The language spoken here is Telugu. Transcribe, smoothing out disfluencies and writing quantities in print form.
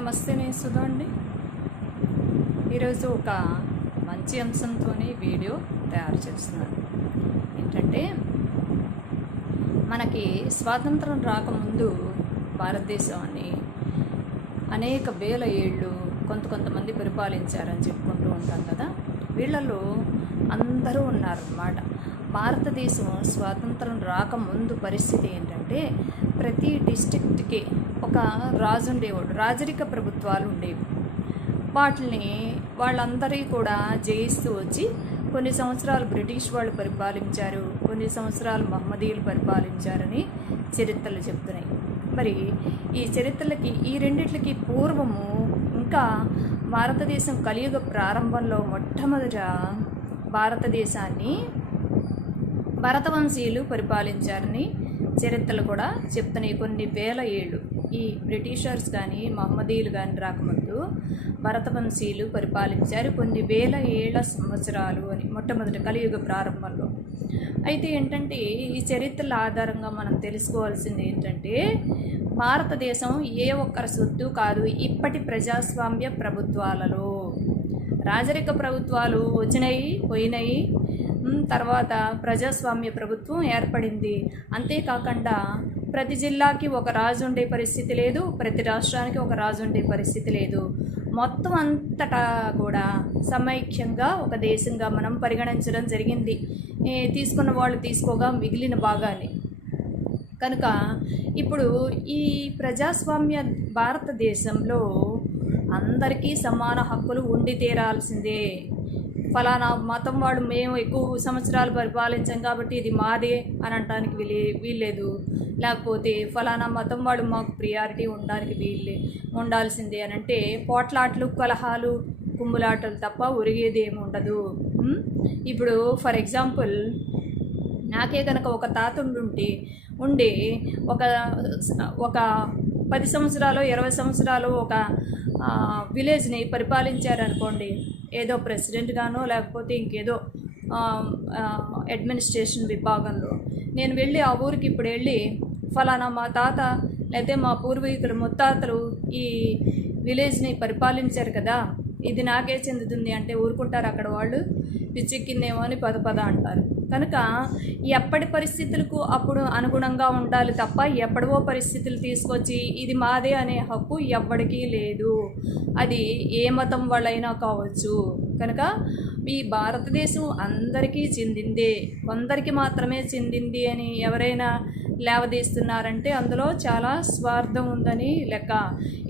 నమస్తే, నేను సుధా అండి. ఈరోజు ఒక మంచి అంశంతో వీడియో తయారు చేస్తున్నాను. ఏంటంటే, మనకి స్వాతంత్రం రాకముందు భారతదేశాన్ని అనేక వేల ఏళ్ళు కొంతమంది పరిపాలించారని చెప్పుకుంటూ ఉంటాం కదా. వీళ్ళలో అందరూ ఉన్నారన్నమాట. భారతదేశం స్వాతంత్రం రాకముందు పరిస్థితి ఏంటంటే, ప్రతి డిస్ట్రిక్ట్కి ఒక రాజు ఉండేవాడు. రాజరిక ప్రభుత్వాలు ఉండేవి. వాటిని వాళ్ళందరి కూడా జయిస్తూ వచ్చి కొన్ని సంవత్సరాలు బ్రిటిష్ వాళ్ళు పరిపాలించారు, కొన్ని సంవత్సరాలు మహమ్మదీయులు పరిపాలించారని చరిత్రలు చెప్తున్నాయి. మరి ఈ చరిత్రలకి ఈ రెండిట్లకి పూర్వము ఇంకా భారతదేశం కలియుగ ప్రారంభంలో మొట్టమొదట భారతదేశాన్ని భరతవంశీయులు పరిపాలించారని చరిత్రలు కూడా చెప్తున్నాయి. కొన్ని వేల ఏళ్ళు ఈ బ్రిటిషర్స్ కానీ మహమ్మదీయులు కానీ రాకముందు భరతవంశీయులు పరిపాలించారు కొన్ని వేల ఏళ్ల సంవత్సరాలు అని మొట్టమొదటి కలియుగ ప్రారంభంలో. అయితే ఏంటంటే, ఈ చరిత్రల ఆధారంగా మనం తెలుసుకోవాల్సింది ఏంటంటే, భారతదేశం ఏ ఒక్కరి సొత్తు కాదు. ఇప్పటి ప్రజాస్వామ్య ప్రభుత్వాలలో రాజరిక ప్రభుత్వాలు వచ్చినాయి, పోయినాయి. తర్వాత ప్రజాస్వామ్య ప్రభుత్వం ఏర్పడింది. అంతేకాకుండా ప్రతి జిల్లాకి ఒక రాజు ఉండే పరిస్థితి లేదు, ప్రతి రాష్ట్రానికి ఒక రాజు ఉండే పరిస్థితి లేదు. మొత్తం అంతటా కూడా సమైక్యంగా ఒక దేశంగా మనం పరిగణించడం జరిగింది. తీసుకున్న వాళ్ళు తీసుకోగా మిగిలిన భాగాన్ని. కనుక ఇప్పుడు ఈ ప్రజాస్వామ్య భారతదేశంలో అందరికీ సమాన హక్కులు ఉండి తీరాల్సిందే. ఫలానా మతం వాళ్ళు మేము ఎక్కువ సంవత్సరాలు పరిపాలించాం కాబట్టి ఇది మాదే అని అనడానికి వీల్లేదు. లేకపోతే ఫలానా మతం వాళ్ళు మాకు ప్రియారిటీ ఉండడానికి ఉండాల్సిందే అని అంటే పోట్లాట్లు, కలహాలు, కుమ్ములాటలు తప్ప ఒరిగేది ఏమి ఉండదు. ఇప్పుడు ఫర్ ఎగ్జాంపుల్, నాకే కనుక ఒక తాత ఉండి ఒక 10 సంవత్సరాలు 20 సంవత్సరాలు ఒక విలేజ్ని పరిపాలించారనుకోండి, ఏదో ప్రెసిడెంట్ గానో లేకపోతే ఇంకేదో అడ్మినిస్ట్రేషన్ విభాగంలో నేను వెళ్ళి ఆ ఊరికి ఇప్పుడు వెళ్ళి ఫలానా మా తాత లేకపోతే మా పూర్వీకులు ముత్తాతలు ఈ విలేజ్ని పరిపాలించారు కదా, ఇది నాకే చెందుతుంది అంటే ఊరుకుంటారు అక్కడ వాళ్ళు? పిచ్చెక్కిందేమో అని పద అంటారు. కనుక ఎప్పటి పరిస్థితులకు అప్పుడు అనుగుణంగా ఉండాలి తప్ప ఎప్పటివో పరిస్థితులు తీసుకొచ్చి ఇది మాదే అనే హక్కు ఎవ్వడికి లేదు. అది ఏ మతం వాళ్ళైనా కావచ్చు. కనుక ఈ భారతదేశం అందరికీ చెందిందే, కొందరికి మాత్రమే చెందింది అని ఎవరైనా లేవదీస్తున్నారంటే అందులో చాలా స్వార్థం ఉందని లెక్క.